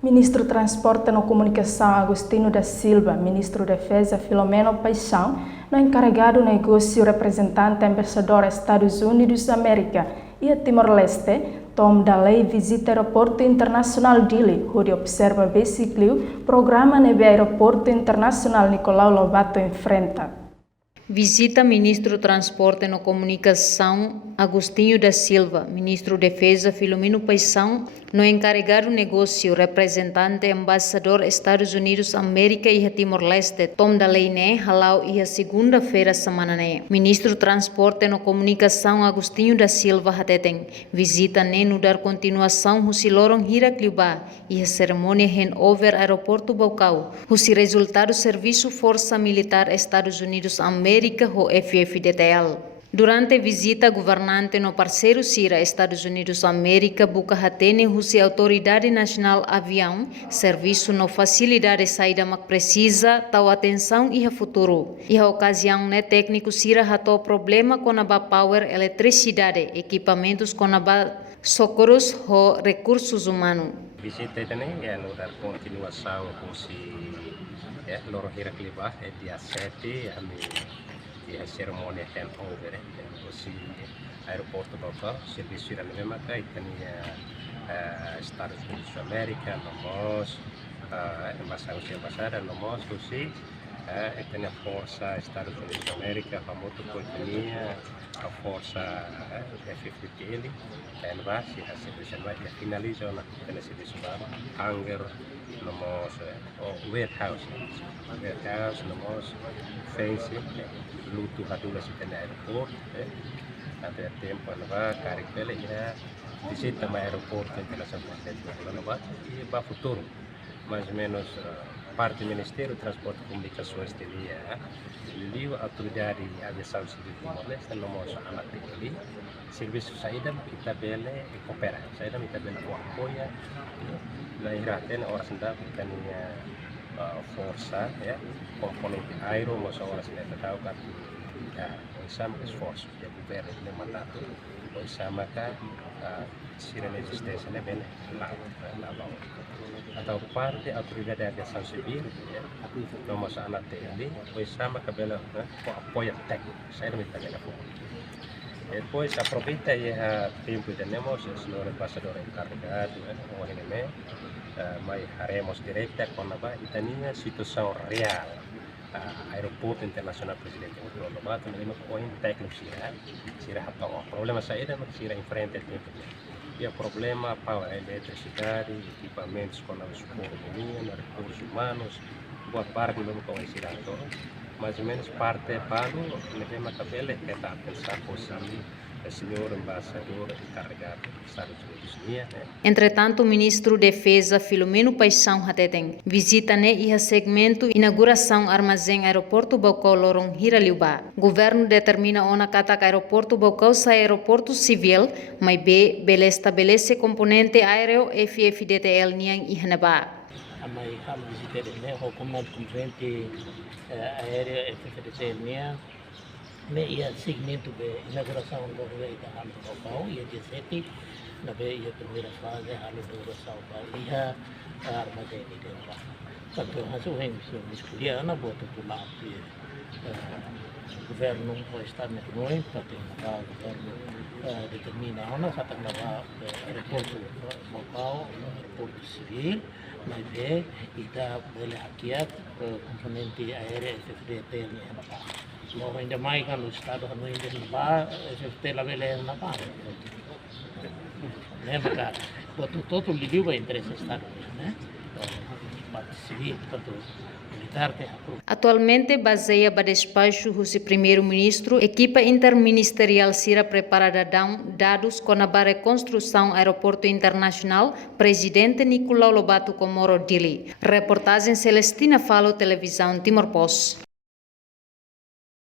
Ministro Transporte e Comunicação Agostinho da Silva, Ministro Defesa Filomeno Paixão, no encarregado negócio representante embaixador Estados Unidos da América e a Timor-Leste, Tom Daley visita Aeroporto Internacional Dili, onde observa biciclio programa no Aeroporto Internacional Nicolau Lobato enfrenta. Visita Ministro Transporte e Comunicação Agostinho da Silva, Ministro Defesa Filomeno Paixão, no encarregado negócio representante embaixador Estados Unidos América e Timor-Leste, Tom Daley, halau e a segunda-feira semana né. Ministro Transporte e Comunicação Agostinho da Silva hateten visita no dar continuação husi lorong Hirakliuba e a cerimônia handover aeroporto Baucau, husi resultado serviço Força Militar Estados Unidos América o FFDTL. Durante a visita, governante no parceiro Sira Estados Unidos América buka hatene husi Autoridade Nacional Avião, serviço no facilidade saída mak precisa, tau atenção e a futuro. E a ocasião né técnico Sira hatou problema com a power eletricidade, equipamentos com a socorros ou recursos humanos. Visita também é no dar continuação husi lorong Hirakliuba dia 7 e a cerimônia handover husi aeroporto Baucau, serviço ira mesma kai tania Estados Unidos da América, nomos embaixada nomos husi tania força Estados Unidos da América, famoso coitinha a força FFDTL dan basi hasil bersama ya finalizo na tena serviço hangar nomos warehouse nomos fence lutu hadula si tena airport até tempo na caricele ira visita ma aeroporto internacional de Lobato e ba futuro mais ou menos parte do Ministério do Transporte e Comunicações de Liu Autoridade de Aviação Civil de Timor-Leste, nomos anak dele, serviço saída kita bele e coopera, saída kita bele o apoia, na iraten orang senda kita nia força, komponente aero, mas orang senda tahu kan, sama esforço, ya governo de mandato, sama kan sira resistência né bem lá atau parte autoridade de aviação civil nomos anak TNI pois sama cabela com apoio técnico sai da tabela depois aproveita a tempo de nemos o senhor embaixador encarregado o NME mas haremos direta com a itania situação real aeroporto internacional presidente Nicolau Lobato menino poin técnico sira hatau problema saída mas sira enfrente tempo e o problema para a eletricidade, equipamentos com os economia, recursos humanos, boa parte não com esse dado, mais ou menos parte para o levema cabelo que está a pensar possível o senhor embaixador encarregado dos Estados Unidos. Entretanto, o ministro Defesa Filomeno Paixão hateten visita e a segmento inauguração armazém aeroporto Baucau lorong Hirakliuba. Governo determina ona katak aeroporto Baucau sa aeroporto civil, mas bele estabelece componente aéreo FFDTL niang ihanaba. Amai hal visita ne ho componente aéreo FFDTL niang ia segmento de inauguração do Aeroporto Baucau ia 17 na ia primeira fase a inauguração da ia armazém de lá. Tanto hasil yang diskusi ana buat pula governo do estado de Timor tapi governo determina ana satu nama aeroporto Baucau aeroporto civil mas kita boleh hakiat komponente aéreo FFDTL ni apa. Mau ainda mais kan o estado não ainda não vai se la vele na pá né porque todo lidiu vai interesse estado né parte civil tanto militar tem Atualmente baseia ba despacho husi primeiro-ministro equipa interministerial sira preparada dados com a reconstrução aeroporto internacional presidente Nicolau Lobato Comoro Dili. Reportagem Celestina Falo Televisão Timor Post.